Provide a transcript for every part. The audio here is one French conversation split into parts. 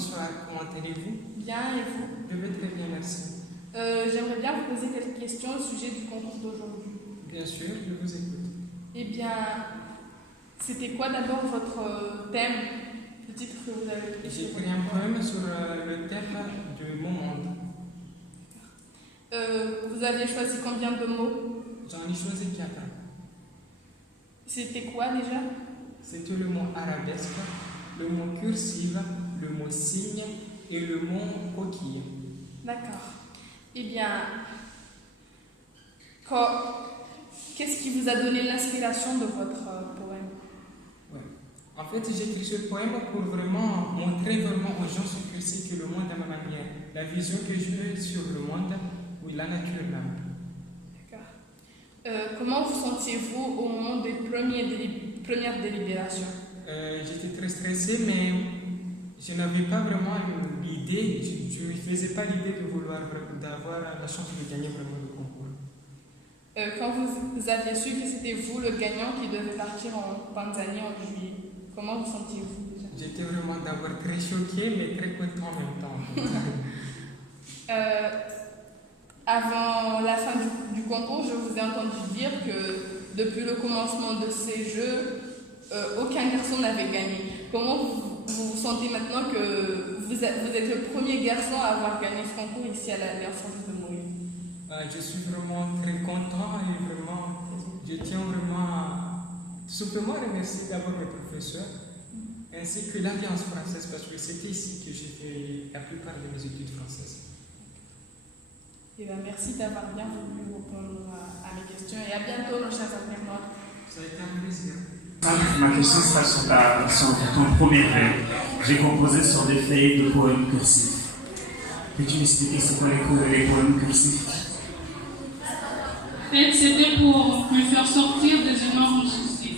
bonsoir, comment allez-vous? Bien, et vous? Je vais très bien, merci. J'aimerais bien vous poser quelques questions au sujet du concours d'aujourd'hui. Bien sûr, je vous écoute. Eh bien, c'était quoi d'abord votre thème, le titre que vous avez pris? J'ai écrit un poème sur le thème de mon monde. Vous avez choisi combien de mots? J'en ai choisi 4. C'était quoi déjà? C'était le mot arabesque, le mot cursive, le mot signe et le mot coquille. D'accord. Eh bien, qu'est-ce qui vous a donné l'inspiration de votre poème? Ouais. En fait, j'ai écrit ce poème pour vraiment montrer vraiment aux gens ce que c'est que le monde à ma manière, la vision que j'ai sur le monde ou la nature même. D'accord. Comment vous sentiez-vous au moment des premières délibérations? J'étais très stressé, mais je n'avais pas vraiment l'idée, je ne me faisais pas l'idée d'avoir la chance de gagner vraiment le concours. Quand vous aviez su que c'était vous le gagnant qui devait partir en Tanzanie en juillet, comment vous sentiez-vous déjà? J'étais vraiment d'abord très choqué, mais très content en même temps. Avant la fin du concours, je vous ai entendu dire que depuis le commencement de ces jeux, aucun garçon n'avait gagné. Comment vous vous sentez maintenant que vous êtes le premier garçon à avoir gagné ce concours ici à l'Alliance Française de Montréal? Je suis vraiment très content et vraiment, je tiens vraiment à tout simplement remercier d'abord mes professeurs ainsi que l'Alliance française parce que c'était ici que j'ai fait la plupart de mes études françaises. Eh bien, merci d'avoir bien voulu répondre à mes questions et à bientôt, nos chers internautes. Ça a été un plaisir. Ma question sera sur ton premier poème. J'ai composé sur des feuilles de poèmes cursifs. Peux-tu m'expliquer c'est quoi les poèmes cursifs? En fait, c'était pour me faire sortir des énormes soucis.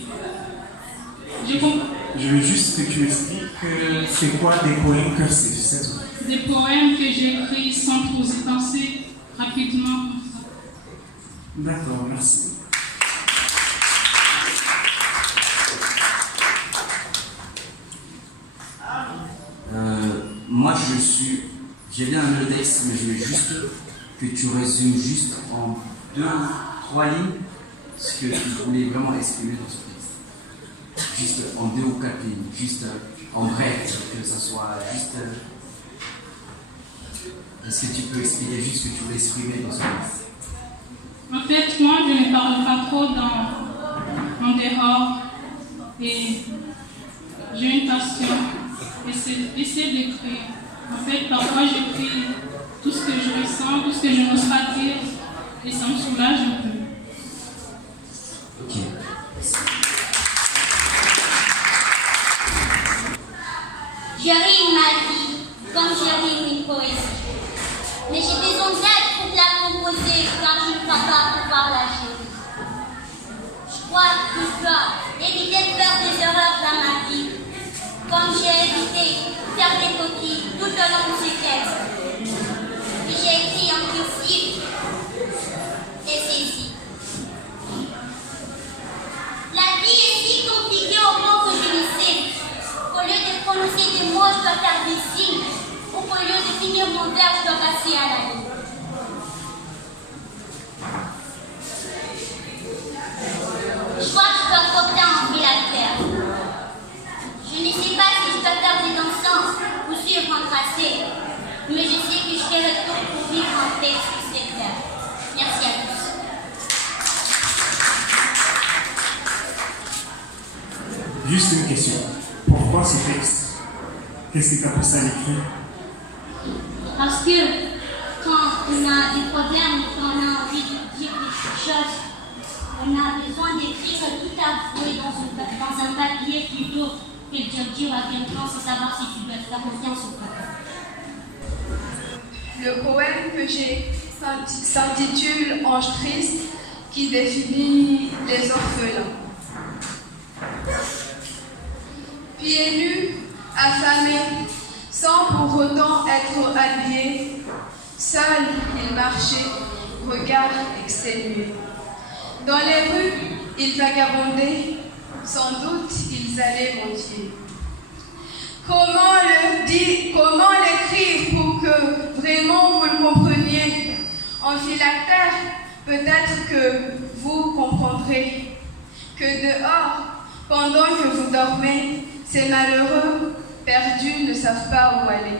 Je veux juste que tu m'expliques c'est quoi des poèmes cursifs, c'est tout. Des poèmes que j'écris sans trop y penser, rapidement comme ça. D'accord, merci. Moi, j'ai bien un texte, mais je veux juste que tu résumes juste en 2 ou 3 lignes ce que tu voulais vraiment exprimer dans ce texte. Juste en 2 ou 4 lignes, juste en bref, que ça soit juste. Est-ce que tu peux expliquer juste ce que tu voulais exprimer dans ce texte? En fait, moi, je ne parle pas trop en dehors et j'ai une passion et c'est d'essayer d'écrire. En fait, parfois, j'écris tout ce que je ressens, tout ce que je n'ose pas dire et ça me soulage un peu. Ok. Je rime ma vie comme je rime une poésie. Mais j'ai besoin d'aide pour la composer car je ne crois pas pouvoir la gérer. Je crois que je dois éviter de faire des erreurs dans ma vie. Comme j'ai évité de faire des coquilles tout au long de ces textes. Et j'ai écrit en cursive et saisi. La vie est si compliquée au point que je ne sais. Au lieu de prononcer des mots, je dois faire des signes. Ou au lieu de finir mon verre, je dois passer à la ligne. Je crois que je dois porter en vie la terre. Je ne sais pas si je dois faire des dansants ou suivre un tracé. Mais je sais que je ferai tout pour vivre un texte sur cette terre. Merci à tous. Juste une question. Pourquoi ce texte? Qu'est-ce qui t'a poussé à l'écrire? Parce que quand on a des problèmes, quand on a envie de dire quelque chose, on a besoin d'écrire tout avoué dans un papier plutôt que de dire à quelqu'un sans savoir si tu dois te faire confiance ou pas. Le poème que j'ai s'intitule Ange triste qui définit les orphelins. Pieds nus, affamés, sans pour autant être habillés, seuls ils marchaient, regard exténué. Dans les rues, ils vagabondaient, sans doute ils allaient mendier. Comment l'écrire pour que vraiment vous le compreniez? En phylactère, peut-être que vous comprendrez que dehors, pendant que vous dormez, ces malheureux perdus ne savent pas où aller.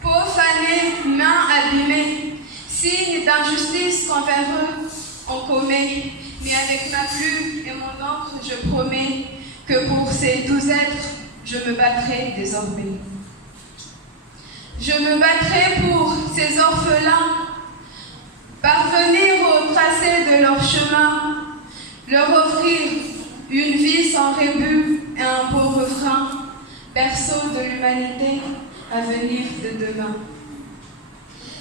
Peau fanée, mains abîmées, signe d'injustice qu'envers eux on commet, mais avec ma plume et mon encre, je promets que pour ces 12 êtres, je me battrai désormais. Je me battrai pour ces orphelins, parvenir au tracé de leur chemin, leur offrir une vie sans rébut et un beau refrain, berceau de l'humanité, avenir de demain.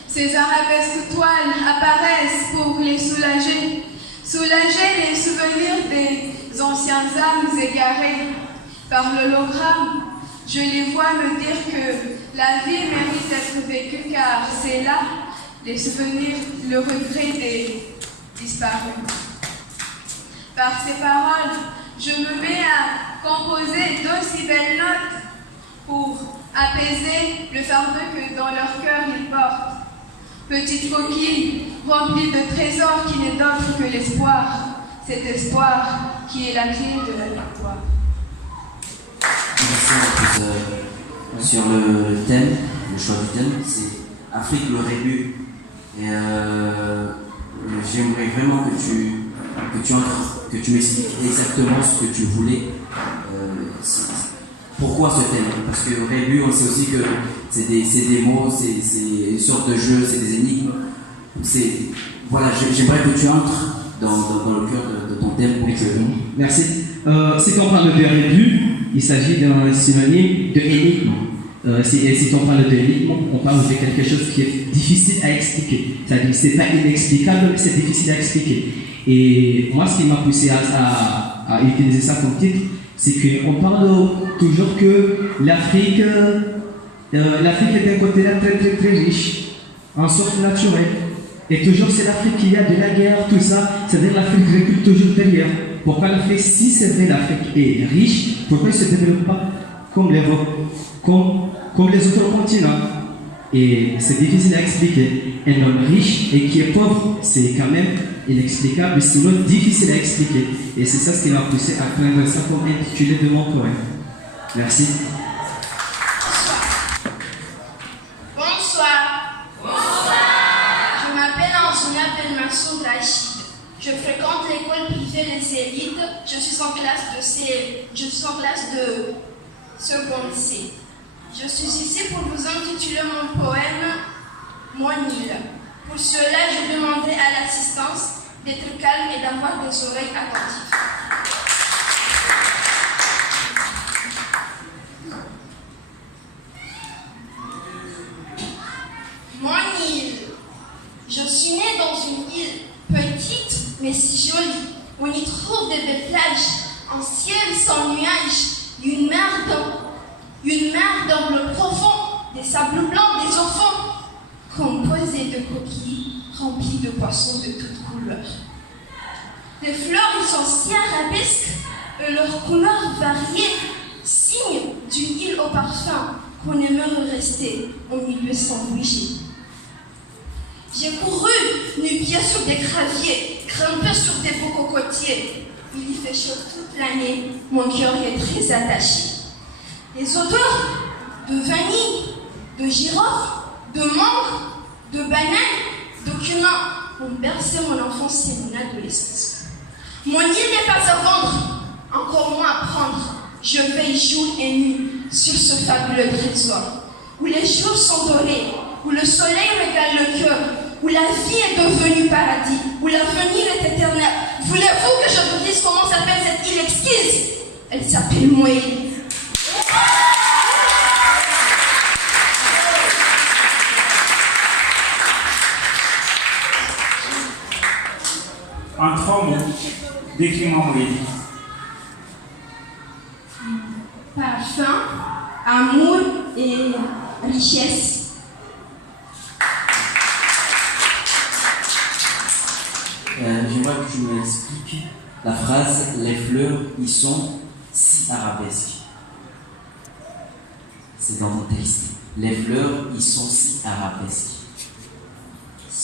Ces arabesques toiles apparaissent pour les soulager, soulager les souvenirs des anciens âmes égarées. Par l'hologramme, je les vois me dire que la vie mérite d'être vécue car c'est là les souvenirs, le regret des disparus. Par ces paroles, je me mets à composer d'aussi belles notes pour apaiser le fardeau que dans leur cœur ils portent. Petite coquille remplie de trésors qui n'est d'autre que l'espoir, cet espoir qui est la clé de la victoire. Merci sur le thème, le choix du thème, c'est Afrique le rébut. Et j'aimerais vraiment que tu m'expliques exactement ce que tu voulais. Pourquoi ce thème? Parce que rébut, on sait aussi que c'est des mots, c'est une sorte de jeu, c'est des énigmes. Voilà, j'aimerais que tu entres dans le cœur de ton thème. Exactement. Merci. Si on parle de rébut, il s'agit d'un synonyme de énigme. Si on parle de énigme, on parle de quelque chose qui est difficile à expliquer. C'est-à-dire que c'est pas inexplicable, mais c'est difficile à expliquer. Et moi, ce qui m'a poussé à utiliser ça comme titre, c'est qu'on parle toujours que l'Afrique est un continent très très très riche en ressources naturelles. Et toujours c'est l'Afrique qui a de la guerre, tout ça, c'est-à-dire l'Afrique recule toujours derrière. Pourquoi l'Afrique, si c'est vrai l'Afrique est riche, pourquoi elle ne se développe pas comme les autres continents? Et c'est difficile à expliquer. Un homme riche et qui est pauvre, c'est quand même inexplicable, sinon difficile à expliquer. Et c'est ça ce qui m'a poussé à prendre ça comme intitulé de mon poème. Merci. Bonsoir. Je m'appelle Ansouna Belmassoud Rachid. Je fréquente l'école privée Les Élites. Je suis en classe de seconde C. Je suis ici pour vous intituler mon poème Mon île. Pour cela, je demandais à l'assistance d'être calme et d'avoir des oreilles attentives. Mon île. Je suis née dans une île petite mais si jolie. On y trouve des belles plages, un ciel sans nuages, une mer d'un bleu profond, des sables blancs, des eaux fonds, composées de coquilles, remplies de poissons de toutes couleurs. Les fleurs y sont si arabesques, et leurs couleurs variées, signe d'une île au parfum qu'on aimerait rester au milieu sans bouger. J'ai couru, nu-pieds sur des graviers, grimpé sur des beaux cocotiers. Il y fait chaud toute l'année, mon cœur y est très attaché. Les odeurs de vanille, de girofle, de mangue, de banane, de cumin ont bercé mon enfance et mon adolescence. Mon île n'est pas à vendre, encore moins à prendre. Je veille jour et nuit sur ce fabuleux trésor, où les jours sont dorés, où le soleil régale le cœur, où la vie est devenue paradis, où l'avenir est éternel. Voulez-vous que je vous dise comment s'appelle cette île exquise? Elle s'appelle Moé. En 3 mots, décris-moi Moé. Parfum, amour et richesse. J'aimerais que tu m'expliques la phrase « Les fleurs y sont si arabesques ». C'est dans ton texte. Les fleurs, ils sont si arabesques.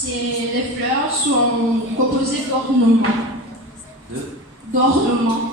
Les fleurs sont composées d'ornements. D'ornements.